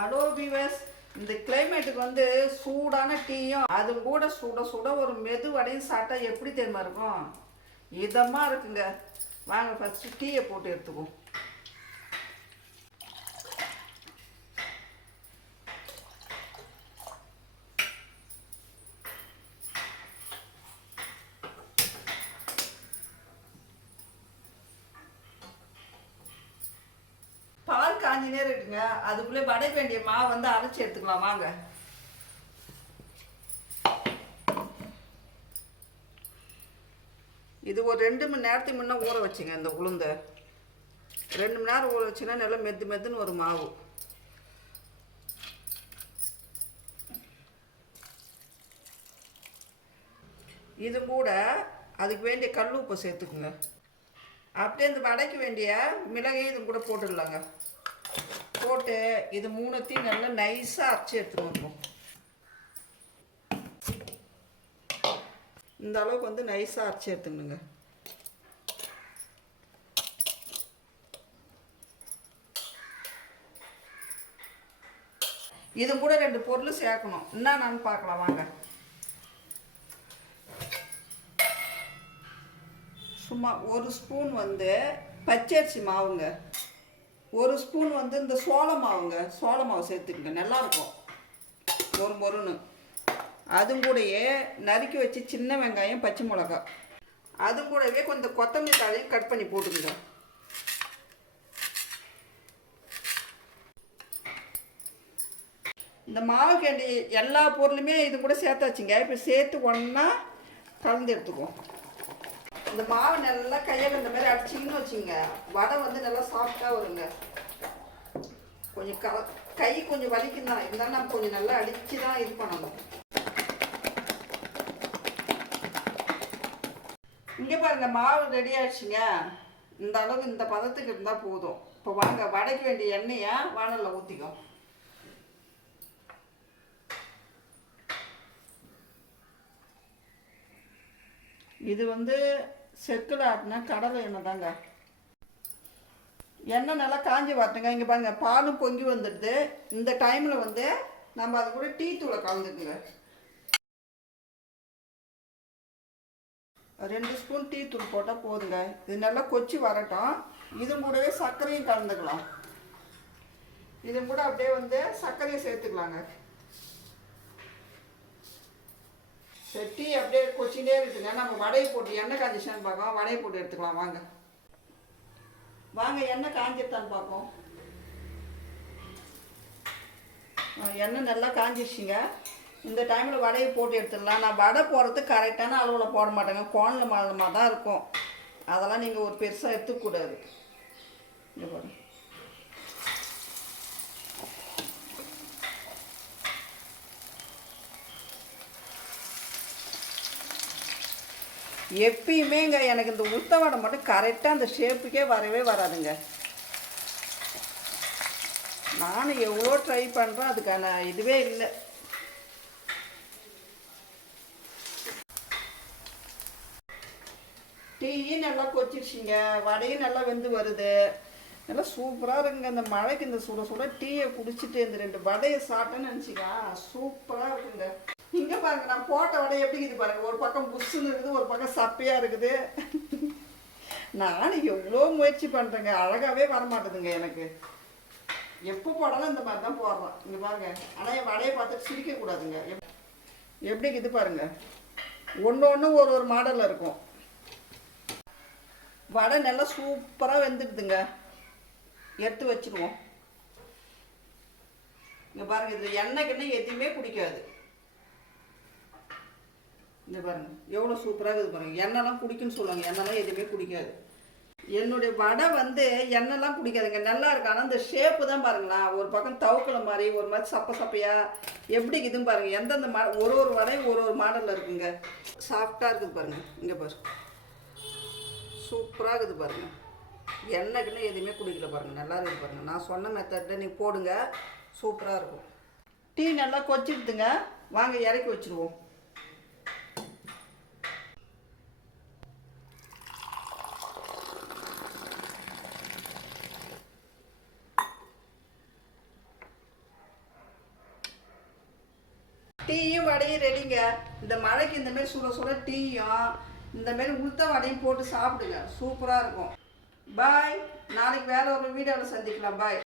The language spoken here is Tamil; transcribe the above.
ஹலோ வீவர்ஸ், இந்த கிளைமேட்டுக்கு வந்து சூடான டீயும் அது கூட சுட சுட ஒரு மெது வடையும் சாப்பிட்டா எப்படி தெரியுமா இருக்கும்? இதமாக இருக்குங்க. வாங்க ஃபஸ்ட்டு டீயை போட்டு எடுத்துக்குவோம். பால் காஞ்சினே இருக்குங்க. அதுக்குள்ளே வடைக்க வேண்டிய மாவு வந்து அரைச்சி எடுத்துக்கலாம். வாங்க. இது ஒரு 2 மணி நேரத்துக்கு முன்னே ஊற வச்சுங்க. இந்த உளுந்த 2 மணி நேரம் ஊற வச்சுன்னா நல்லா மெதுன்னு ஒரு மாவு. இது கூட அதுக்கு வேண்டிய கல் உப்பு சேர்த்துக்குங்க. அப்படியே இந்த வடைக்கு வேண்டிய மிளகையும் இது கூட போட்டுடலாங்க. போட்டு இது மூணுத்தையும் நல்லா நைஸாக அரைச்சி எடுத்துகிட்டு வந்துடும். இந்த அளவுக்கு வந்து நைஸாக அரைச்சி எடுத்துக்கணுங்க. இது கூட 2 பொருள் சேர்க்கணும். என்னன்னு பார்க்கலாம் வாங்க. சும்மா 1 ஸ்பூன் வந்து பச்சரிசி மாவுங்க. 1 ஸ்பூன் வந்து இந்த சோள மாவுங்க. சோள மாவு சேர்த்துக்குங்க, நல்லாயிருக்கும் மொறுன்னு. அதுவும் கூடயே நறுக்கி வச்சு சின்ன வெங்காயம், பச்சை மிளகாய், அது கூடவே கொஞ்சம் கொத்தமல்லி தழையும் கட் பண்ணி போட்டுக்குங்க. இந்த மாவு கேண்டி எல்லா பொருளுமே இது கூட சேர்த்தாச்சுங்க. இப்போ சேர்த்து ஒன்றா கலந்து எடுத்துக்குவோம். இந்த மாவு நல்லா கையில் இந்த மாதிரி அடிச்சிங்கன்னு வச்சுங்க, வடை வந்து நல்லா சாஃப்டாக வருங்க. கொஞ்சம் கை கொஞ்சம் வலிக்கும் தான், இருந்தாலும் நம்ம கொஞ்சம் நல்லா அடித்து தான் இது பண்ணணும். இங்கே பாருங்க, மாவு ரெடி ஆகிடுச்சிங்க. இந்த அளவுக்கு இந்த பதத்துக்கு இருந்தால் போதும். இப்போ வாங்க வடைக்கு வேண்டிய எண்ணெயை வானலில் ஊற்றிக்கும். இது வந்து செக்கில் ஆட்டினா கடலை எண்ணெய் தாங்க. எண்ணெய் நல்லா காஞ்சி வரட்டுங்க. இங்கே பாருங்க, பாலும் பொங்கி வந்துடுது. இந்த டைமில் வந்து நம்ம அது கூட டீ தூளை கலந்துக்குங்க. 2 ஸ்பூன் டீ தூள் போட்டால் போதுங்க. இது நல்லா கொச்சி வரட்டும். இது கூடவே சர்க்கரையும் கலந்துக்கலாம். இது கூட அப்படியே வந்து சர்க்கரையை சேர்த்துக்கலாங்க. சரி, டீ அப்படியே கொச்சினே இருக்குங்க. நம்ம வடையை போட்டு எண்ணெய் காஞ்சிச்சான்னு பார்க்கலாம். வடையை போட்டு எடுத்துக்கலாம் வாங்க. வாங்க, எண்ணெய் காஞ்சிட்டான்னு பார்ப்போம். எண்ணெய் நல்லா காஞ்சிடுச்சிங்க. இந்த டைமில் வடையை போட்டு எடுத்துடலாம். நான் வடை போடுறது கரெக்டான அளவில் போட மாட்டேங்க. கோணில் மாதமாக தான் இருக்கும். அதெல்லாம் நீங்கள் ஒரு பெருசாக எடுத்துக்கூடாது. இங்கே பாருங்க. எப்பயுமேங்க எனக்கு இந்த உளுத்த வடை மட்டும் கரெக்டாக அந்த ஷேப்புக்கே வரவே வராதுங்க. நானும் எவ்வளோ ட்ரை பண்ணுறேன், அதுக்கான இதுவே இல்லை. டீயும் நல்லா கொச்சிடுச்சிங்க, வடையும் நல்லா வெந்து வருது. நல்லா சூப்பராக இருக்குங்க. இந்த மழைக்கு இந்த சுட சுட டீயை குடிச்சிட்டு இந்த 2 வடையை சாப்பிட்டேன்னு நினச்சிக்கா, சூப்பராக இருக்குங்க. இங்கே பாருங்க, நான் போட்ட வடை எப்படி இருக்குது பாருங்க. ஒரு பக்கம் புஷ்ஷுன்னு இருக்குது, ஒரு பக்கம் சப்பையாக இருக்குது. நானும் எவ்வளோ முயற்சி பண்ணுறேங்க, அழகாகவே வரமாட்டேதுங்க எனக்கு. எப்போ போடாலும் இந்த மாதிரி தான் போடுறோம். இங்கே பாருங்க. ஆனால் என் வடையை பார்த்துட்டு சிரிக்கக்கூடாதுங்க. எப்படி இது பாருங்க, ஒன்று ஒரு மாடலில் இருக்கும். வடை நல்லா சூப்பராக வெந்துடுதுங்க. எடுத்து வச்சுருவோம். இங்கே பாருங்கள், இதில் எண்ணெய் எதுவுமே குடிக்காது. இங்கே பாருங்கள் எவ்வளோ சூப்பராக இருக்குது பாருங்கள். எண்ணெய்லாம் குடிக்குன்னு சொல்லுவாங்க, எண்ணெய்லாம் எதுவுமே குடிக்காது. என்னுடைய வடை வந்து எண்ணெய்லாம் குடிக்காதுங்க, நல்லா இருக்கு. ஆனால் இந்த ஷேப்பு தான் பாருங்களா, ஒரு பக்கம் தவுக்கலை மாதிரி, ஒரு மாதிரி சப்பையாக எப்படி இதுன்னு பாருங்கள். எந்தெந்த ஒரு வடையும் ஒரு மாடலில் இருக்குங்க. சாஃப்டாக இருக்குது பாருங்கள். இங்கே பாருங்கள், சூப்பராக இருக்குது பாருங்கள். எண்ணெய்க்குன்னு எதுவுமே குடிக்கல பாருங்கள். நல்லா இருக்குது பாருங்கள். நான் சொன்ன மெத்தடில் நீங்கள் போடுங்க, சூப்பராக இருக்கும். டீ நல்லா கொச்சிடுதுங்க. வாங்க இறக்கி வச்சுருவோம். டீயும் வடையும் ரெடிங்க. இந்த மழைக்கு இந்தமாரி சுட சுட டீயும் இந்தமாரி உளுத்த வடையும் போட்டு சாப்பிடுங்க, சூப்பராக இருக்கும். பாய். நாளைக்கு வேற ஒரு வீடியோவில் சந்திக்கலாம். பாய்.